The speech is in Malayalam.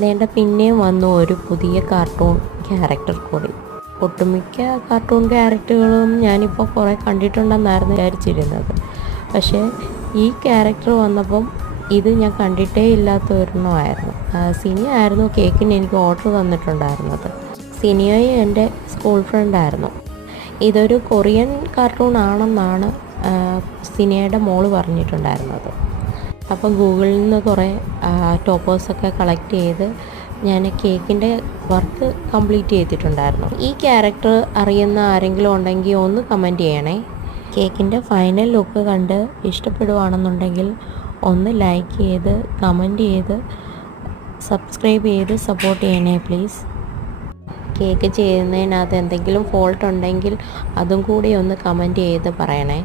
നേണ്ട പിന്നെയും വന്നു ഒരു പുതിയ കാർട്ടൂൺ ക്യാരക്ടർ കൂടി. ഒട്ടുമിക്ക കാർട്ടൂൺ ക്യാരക്ടറുകളും ഞാനിപ്പോൾ കുറേ കണ്ടിട്ടുണ്ടെന്നായിരുന്നു വിചാരിച്ചിരുന്നത്. പക്ഷേ ഈ ക്യാരക്ടർ വന്നപ്പം ഇത് ഞാൻ കണ്ടിട്ടേ ഇല്ലാത്ത ഒരെണ്ണമായിരുന്നു. സിനിയ ആയിരുന്നു കേക്കിന് എനിക്ക് ഓർഡർ തന്നിട്ടുണ്ടായിരുന്നത്. സിനിയയും എൻ്റെ സ്കൂൾ ഫ്രണ്ടായിരുന്നു. ഇതൊരു കൊറിയൻ കാർട്ടൂൺ ആണെന്നാണ് സിനിയയുടെ മോള് പറഞ്ഞിട്ടുണ്ടായിരുന്നത്. അപ്പം ഗൂഗിളിൽ നിന്ന് കുറേ ടോപ്പേഴ്സൊക്കെ കളക്ട് ചെയ്ത് ഞാൻ കേക്കിൻ്റെ വർക്ക് കംപ്ലീറ്റ് ചെയ്തിട്ടുണ്ടായിരുന്നു. ഈ ക്യാരക്ടർ അറിയുന്ന ആരെങ്കിലും ഉണ്ടെങ്കിൽ ഒന്ന് കമൻറ്റ് ചെയ്യണേ. കേക്കിൻ്റെ ഫൈനൽ ലുക്ക് കണ്ട് ഇഷ്ടപ്പെടുവാണെന്നുണ്ടെങ്കിൽ ഒന്ന് ലൈക്ക് ചെയ്ത് കമൻറ്റ് ചെയ്ത് സബ്സ്ക്രൈബ് ചെയ്ത് സപ്പോർട്ട് ചെയ്യണേ പ്ലീസ്. കേക്ക് ചെയ്യുന്നതിനകത്ത് എന്തെങ്കിലും ഫോൾട്ട് ഉണ്ടെങ്കിൽ അതും കൂടി ഒന്ന് കമൻറ്റ് ചെയ്ത് പറയണേ.